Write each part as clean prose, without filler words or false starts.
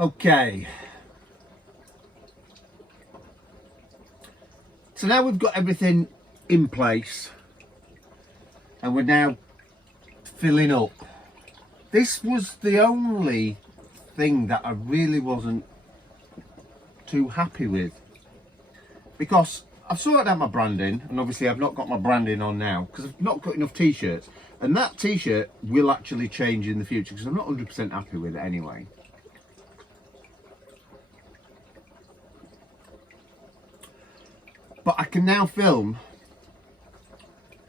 Okay, so now we've got everything in place and we're now filling up. This was the only thing that I really wasn't too happy with, because I've sorted out my branding, and obviously I've not got my branding on now because I've not got enough t-shirts, and that t-shirt will actually change in the future because I'm not 100% happy with it anyway. But I can now film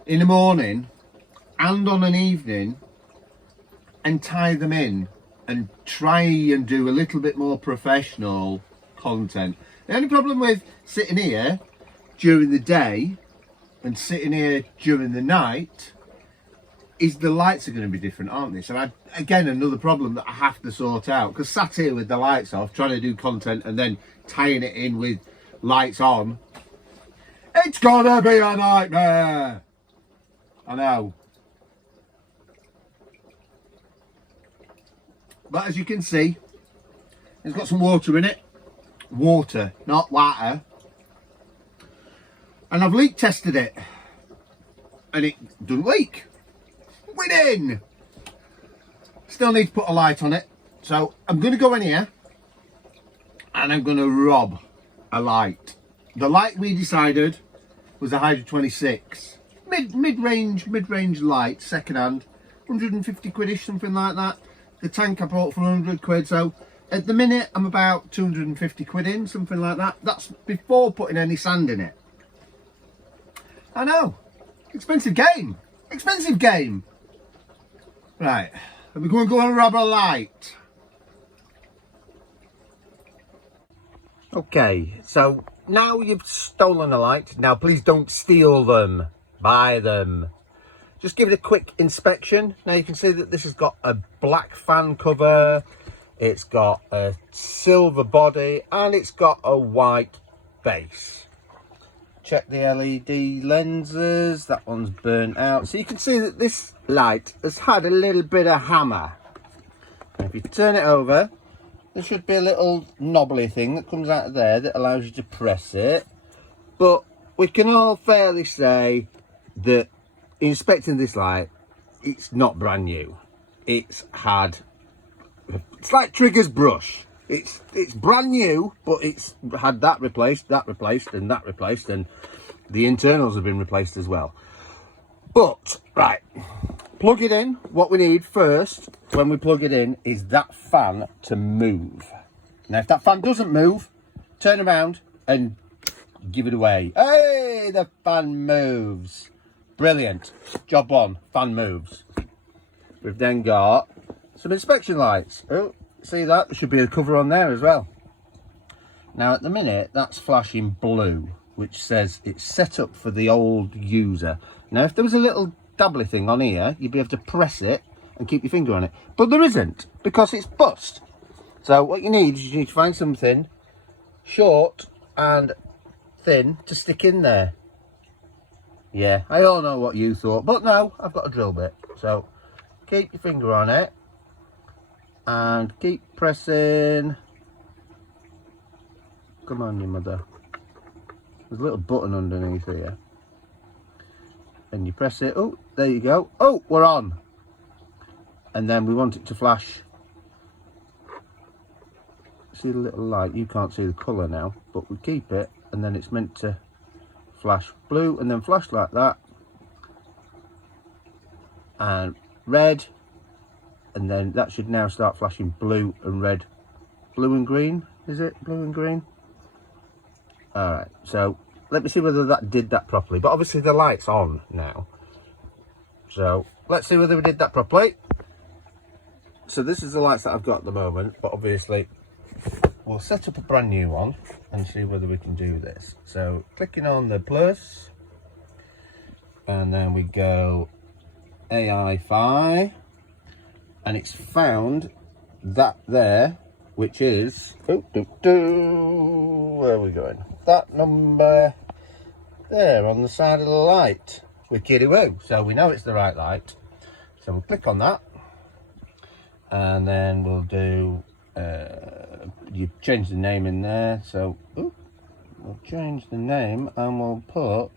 in the morning and on an evening and tie them in and try and do a little bit more professional content. The only problem with sitting here during the day and sitting here during the night is the lights are going to be different, aren't they? So again, another problem that I have to sort out, because sat here with the lights off trying to do content and then tying it in with lights on, it's gonna be a nightmare. I know. But as you can see, it's got some water in it. Water, not water. And I've leak tested it. And it doesn't leak. Winning! Still need to put a light on it. So I'm going to go in here and I'm going to rob a light. The light we decided was a Hydra 26. Mid-range light, second hand. 150 quidish, something like that. The tank I bought for 100 quid, so at the minute I'm about 250 quid in, something like that. That's before putting any sand in it. I know, expensive game, expensive game. Right, we're going to go and rob a light. Okay, so now you've stolen a light, now please don't steal them, buy them. Just give it a quick inspection. Now you can see that this has got a black fan cover, it's got a silver body, and it's got a white base. Check the LED lenses, that one's burnt out. So you can see that this light has had a little bit of hammer. And if you turn it over, there should be a little knobbly thing that comes out of there that allows you to press it. But we can all fairly say that inspecting this light, it's not brand new. It's like Trigger's brush. It's brand new, but it's had that replaced, and that replaced, and the internals have been replaced as well. But right, plug it in. What we need first when we plug it in is that fan to move. Now if that fan doesn't move, turn around and give it away. Hey, the fan moves. Brilliant. Job one, fan moves. We've then got some inspection lights. Oh, see that? There should be a cover on there as well. Now at the minute, that's flashing blue, which says it's set up for the old user. Now if there was a little dabbly thing on here, you'd be able to press it and keep your finger on it. But there isn't, because it's bust. So what you need is you need to find something short and thin to stick in there. Yeah, I all know what you thought, but no, I've got a drill bit. So keep your finger on it and keep pressing. Come on, you mother. There's a little button underneath here. And you press it. Oh, there you go. Oh, we're on. And then we want it to flash. See the little light? You can't see the colour now, but we keep it, and then it's meant to flash blue and then flash like that, and red, and then that should now start flashing blue and red, blue and green. Is it blue and green? All right, so let me see whether that did that properly, but obviously the light's on now, so let's see whether we did that properly. So this is the lights that I've got at the moment, but obviously we'll set up a brand new one and see whether we can do this. So clicking on the plus, and then we go AI-Fi, and it's found that there, which is, where are we going? That number there on the side of the light. Wickedy-woo. So we know it's the right light. So we'll click on that, and then we'll do you change the name in there. So we'll change the name and we'll put,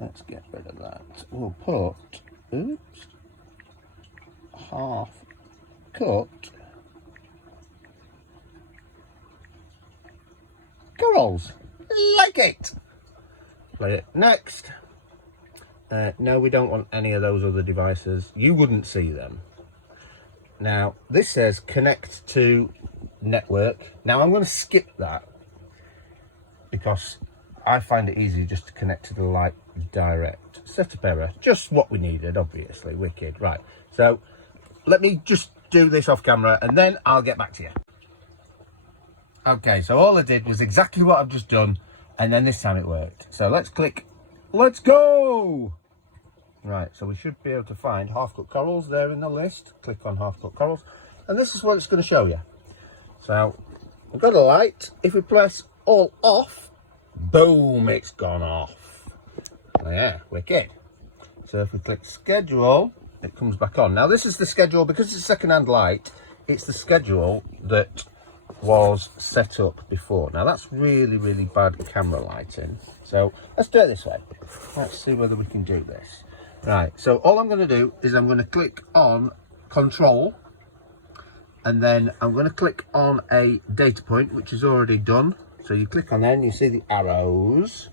let's get rid of that. We'll put, oops, half cut corals. Like it. Play it next. No, we don't want any of those other devices. You wouldn't see them. Now, this says connect to network. Now, I'm going to skip that because I find it easy just to connect to the light direct. Setup error. Just what we needed, obviously. Wicked. Right. So, let me just do this off camera and then I'll get back to you. Okay, so all I did was exactly what I've just done, and then this time it worked. So let's click, let's go! Right, so we should be able to find half-cut corals there in the list. Click on half-cut corals, and this is what it's going to show you. So, we've got a light. If we press all off, boom, it's gone off. Yeah, wicked. So if we click schedule, it comes back on. Now this is the schedule, because it's a second-hand light, it's the schedule that was set up before. Now that's really, really bad camera lighting. So let's do it this way. Let's see whether we can do this. Right, so all I'm going to do is I'm going to click on control, and then I'm going to click on a data point, which is already done. So you click on there and you see the arrows,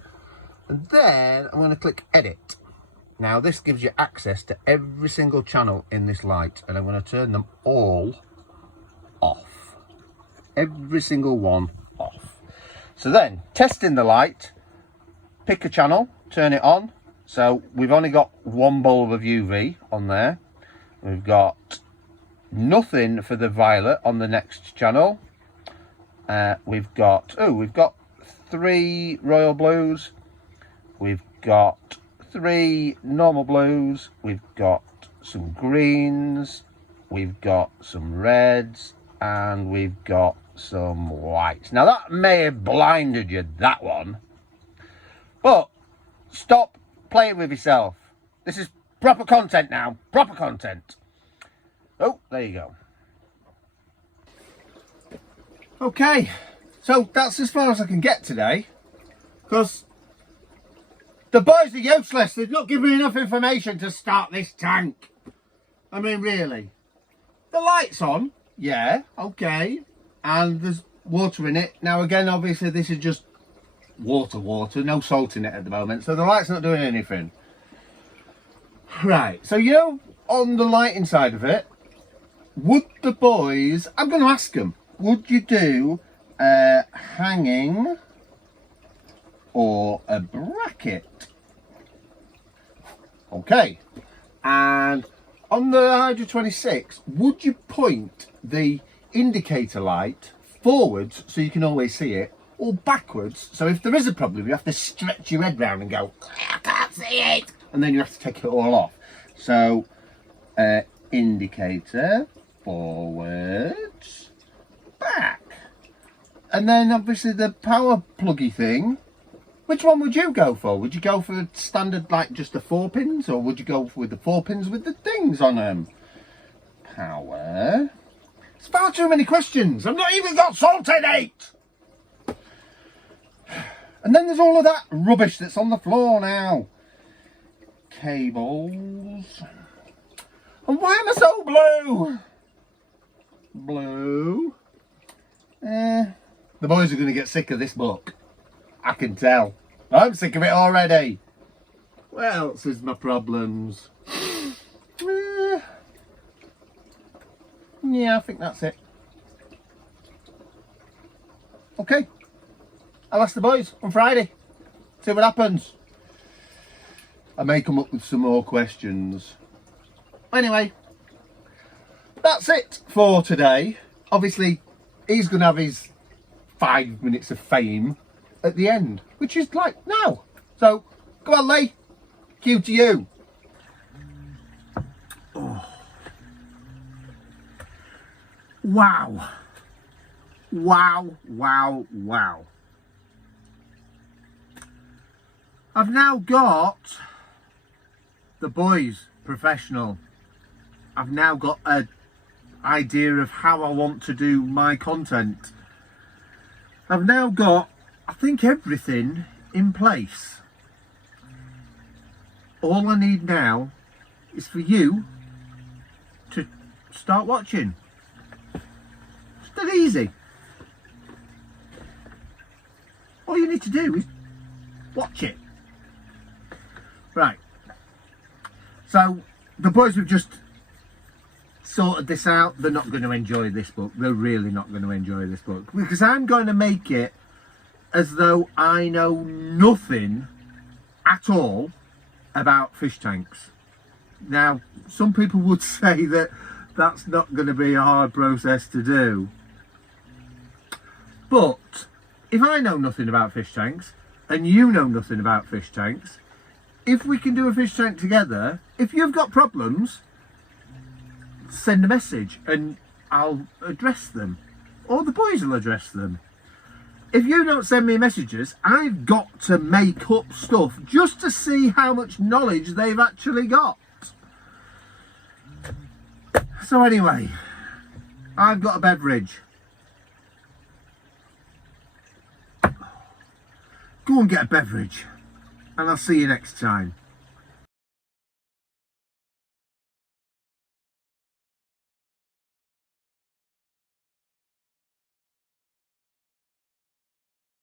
and then I'm going to click edit. Now this gives you access to every single channel in this light, and I'm going to turn them all off. Every single one off. So then, testing the light, pick a channel, turn it on. So we've only got one bulb of UV on there. We've got nothing for the violet on the next channel. We've got 3 royal blues. We've got 3 normal blues. We've got some greens. We've got some reds. And we've got some whites. Now that may have blinded you, that one. But stop playing with yourself. This is proper content now. Proper content. Oh, there you go. Okay, so that's as far as I can get today. Because the boys are useless. They've not given me enough information to start this tank. I mean, really. The light's on. Yeah, okay, and there's water in it. Now again, obviously this is just water, no salt in it at the moment, so the light's not doing anything. Right, so you know, on the lighting side of it, would the boys, I'm going to ask them, would you do a hanging or a bracket? Okay, and on the Hydra 26, would you point the indicator light forwards so you can always see it, or backwards so if there is a problem you have to stretch your head round and go, I can't see it, and then you have to take it all off. So indicator forwards, back, and then obviously the power pluggy thing. Which one would you go for? Would you go for standard, like just the 4 pins, or would you go with the 4 pins with the things on them? Power. It's far too many questions. I've not even got salt in it. And then there's all of that rubbish that's on the floor now. Cables. And why am I so blue? Blue. The boys are going to get sick of this book. I can tell. I'm sick of it already. What else is my problems? Yeah, I think that's it. Okay. I'll ask the boys on Friday. See what happens. I may come up with some more questions. Anyway, that's it for today. Obviously, he's going to have his 5 minutes of fame at the end, which is like now. So go on, Lee. Cue to you. Oh. Wow. Wow. I've now got the boys professional. I've now got a idea of how I want to do my content. I've now got, I think, everything in place. All I need now is for you to start watching. It's that easy. All you need to do is watch it. Right. So the boys have just sorted this out. They're not going to enjoy this book. They're really not going to enjoy this book, because I'm going to make it as though I know nothing at all about fish tanks. Now, some people would say that that's not going to be a hard process to do. But if I know nothing about fish tanks and you know nothing about fish tanks, if we can do a fish tank together, if you've got problems, send a message and I'll address them, or the boys will address them. If you don't send me messages, I've got to make up stuff just to see how much knowledge they've actually got. So anyway, I've got a beverage. Go and get a beverage, and I'll see you next time.